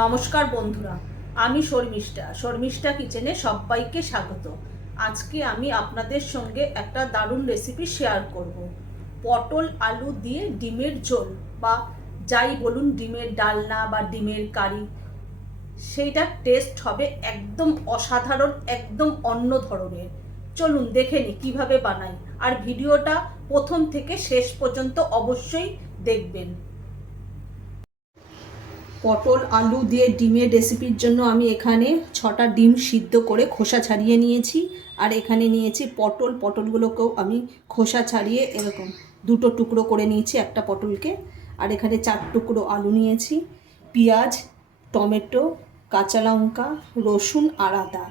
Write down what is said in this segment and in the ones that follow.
নমস্কার বন্ধুরা, আমি শর্মিষ্ঠা কিচেনে সবাইকে স্বাগত। আজকে আমি আপনাদের সঙ্গে একটা দারুণ রেসিপি শেয়ার করব। পটল আলু দিয়ে ডিমের ঝোল বা যাই বলুন, ডিমের ডালনা বা ডিমের কারি, সেইটার টেস্ট হবে একদম অসাধারণ, একদম অন্য ধরনের। চলুন দেখে নিই কীভাবে বানাই, আর ভিডিওটা প্রথম থেকে শেষ পর্যন্ত অবশ্যই দেখবেন। পটল আলু দিয়ে ডিমের রেসিপির জন্য আমি এখানে 6টা ডিম সিদ্ধ করে খোসা ছাড়িয়ে নিয়েছি। আর এখানে নিয়েছি পটলগুলোকেও আমি খোসা ছাড়িয়ে এরকম দুটো টুকরো করে নিয়েছি একটা পটলকে। আর এখানে 4 টুকরো আলু নিয়েছি, পেঁয়াজ, টমেটো, কাঁচা লঙ্কা, রসুন আর আদা।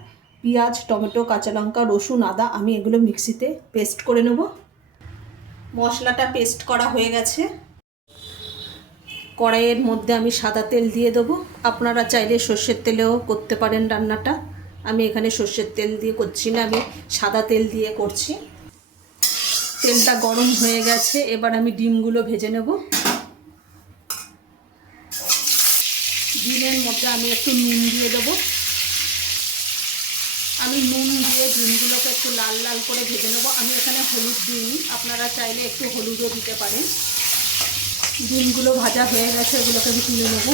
পেঁয়াজ, টমেটো, কাঁচা লঙ্কা, রসুন, আদা আমি এগুলো মিক্সিতে পেস্ট করে নেব। মশলাটা পেস্ট করা হয়ে গেছে। কড়াইয়ের মধ্যে আমি সাদা তেল দিয়ে দেবো। আপনারা চাইলে সর্ষের তেলেও করতে পারেন রান্নাটা। আমি এখানে সর্ষের তেল দিয়ে করছি না, আমি সাদা তেল দিয়ে করছি। তেলটা গরম হয়ে গেছে, এবার আমি ডিমগুলো ভেজে নেব। ডিমের মধ্যে আমি একটু নুন দিয়ে দেবো। আমি নুন দিয়ে ডিমগুলোকে একটু লাল লাল করে ভেজে নেবো। আমি এখানে হলুদ দিইনি, আপনারা চাইলে একটু হলুদও দিতে পারেন। ডিমগুলো ভাজা হয়ে গেছে, এগুলোকে আমি তুলে নেব।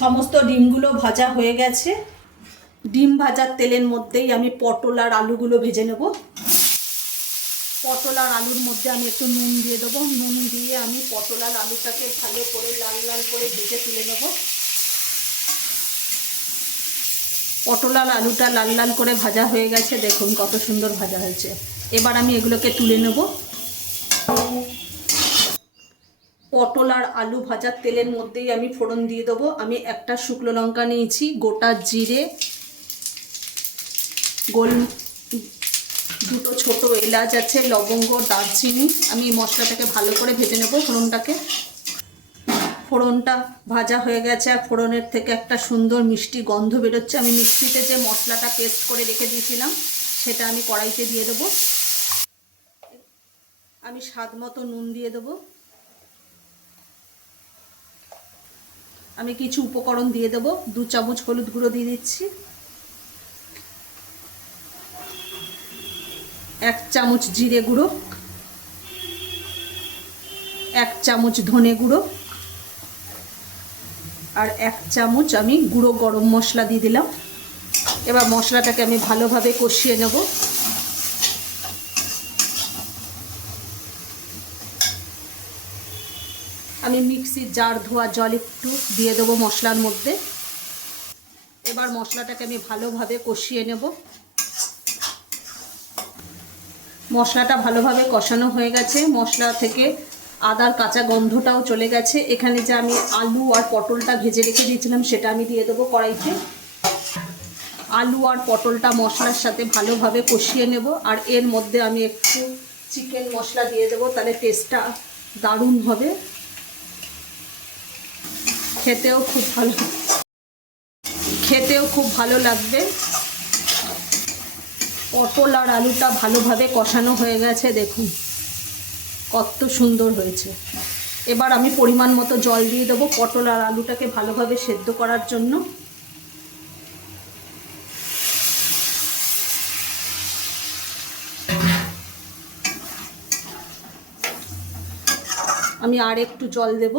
সমস্ত ডিমগুলো ভাজা হয়ে গেছে। ডিম ভাজার তেলের মধ্যেই আমি পটল আর আলুগুলো ভেজে নেব। পটল আর আলুর মধ্যে আমি একটু নুন দিয়ে দেবো। নুন দিয়ে আমি পটল আর আলুটাকে ভালো করে লাল লাল করে ভেজে তুলে নেব। পটল আর আলুটা লাল লাল করে ভাজা হয়ে গেছে, দেখুন কত সুন্দর ভাজা হয়েছে। এবার আমি এগুলোকে তুলে নেব। পটল আর আলু ভাজার তেলের মধ্যেই আমি ফোড়ন দিয়ে দেবো। আমি একটা শুকনো লঙ্কা নিয়েছি, গোটা জিরে, দুটো ছোট এলাচ আছে, লবঙ্গ, দারচিনি। আমি মশলাটাকে ভালো করে ভেজে নেব ফোড়নটাকে। ফোড়নটা ভাজা হয়ে গেছে আর ফোড়নের থেকে একটা সুন্দর মিষ্টি গন্ধ বেরোচ্ছে। আমি মিক্সিতে যে মশলাটা পেস্ট করে রেখে দিয়েছিলাম সেটা আমি কড়াইতে দিয়ে দেবো। আমি স্বাদ মতো নুন দিয়ে দেবো। আমি কিছু উপকরণ দিয়ে দেবো। 2 চামচ হলুদ গুঁড়ো দিয়ে দিচ্ছি, 1 চামচ জিরে গুঁড়ো, 1 চামচ ধনে গুঁড়ো আর 1 চামচ আমি গুঁড়ো গরম মশলা দিয়ে দিলাম। এবার মশলাটাকে আমি ভালোভাবে কষিয়ে নেব। আমি মিক্সির জার ধোয়া জল একটু দিয়ে দেবো মশলার মধ্যে। এবার মশলাটাকে আমি ভালোভাবে কষিয়ে নেব। মশলাটা ভালোভাবে কষানো হয়ে গেছে, মশলা থেকে আদার কাঁচা গন্ধটাও চলে গেছে। এখানে যে আমি আলু আর পটলটা ভেজে রেখে দিয়েছিলাম সেটা আমি দিয়ে দেবো কড়াইতে। আলু আর পটলটা মশলার সাথে ভালোভাবে কষিয়ে নেব। আর এর মধ্যে আমি একটু চিকেন মশলা দিয়ে দেবো, তাহলে টেস্টটা দারুণ হবে, খেতেও খুব ভালো লাগবে। পটল আর আলুটা ভালোভাবে কষানো হয়ে গেছে, দেখুন কত সুন্দর হয়েছে। এবার আমি পরিমাণ মতো জল দিয়ে দেবো পটল আর আলুটাকে ভালোভাবে সেদ্ধ করার জন্য। আমি আর একটু জল দেব।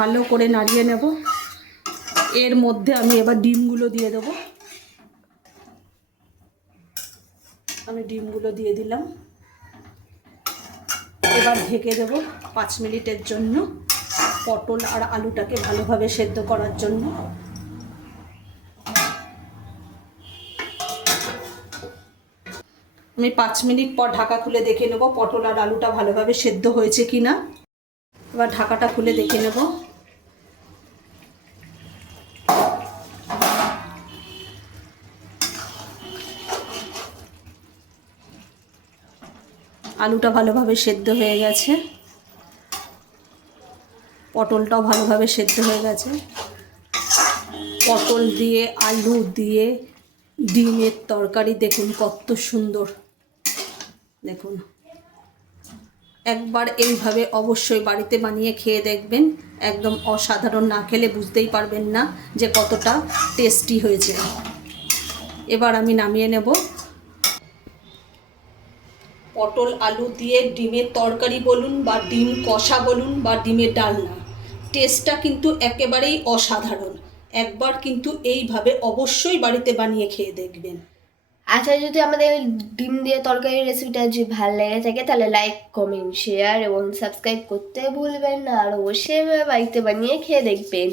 ভালো করে নাড়িয়ে নেব। এর মধ্যে আমি এবার ডিমগুলো দিয়ে দেবো। আমি ডিমগুলো দিয়ে দিলাম। এবার ঢেকে দেব 5 মিনিটের জন্য, পটল আর আলুটাকে ভালোভাবে সেদ্ধ করার জন্য। আমি 5 মিনিট পর ঢাকা খুলে দেখে নেব পটল আর আলুটা ভালোভাবে সেদ্ধ হয়েছে কি না। এবার ঢাকাটা খুলে দেখে নেব। আলুটা ভালোভাবে সেদ্ধ হয়ে গেছে, পটলটাও ভালোভাবে সেদ্ধ হয়ে গেছে। পটল দিয়ে আলু দিয়ে ডিমের তরকারি দেখুন কত সুন্দর দেখুন, একবার এইভাবে অবশ্যই বাড়িতে বানিয়ে খেয়ে দেখবেন। একদম অসাধারণ, না খেলে বুঝতেই পারবেন না যে কতটা টেস্টি হয়েছে। এবার আমি নামিয়ে নেব। পটল আলু দিয়ে ডিমের তরকারি বলুন বা ডিম কষা বলুন বা ডিমের ডালনা, টেস্টটা কিন্তু একেবারেই অসাধারণ। একবার কিন্তু এইভাবে অবশ্যই বাড়িতে বানিয়ে খেয়ে দেখবেন। আচ্ছা, যদি আমাদের ডিম দিয়ে তরকারির রেসিপিটা যদি ভালো লেগে থাকে তাহলে লাইক, কমেন্ট, শেয়ার এবং সাবস্ক্রাইব করতে ভুলবেন না, আর অবশ্যই বাড়িতে বানিয়ে খেয়ে দেখবেন।